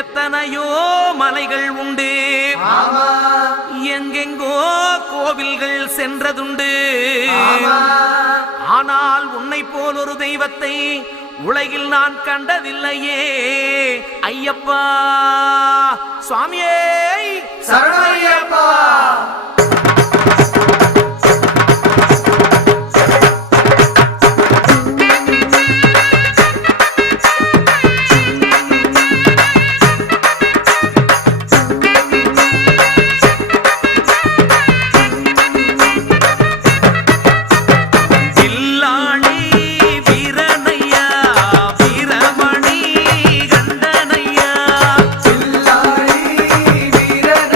எத்தனையோ மலைகள் உண்டு, எங்கெங்கோ கோவில்கள் சென்றதுண்டு. ஆனால் உன்னை போல் ஒரு தெய்வத்தை உலகில் நான் கண்டதில்லையே ஐயப்பா சுவாமியே.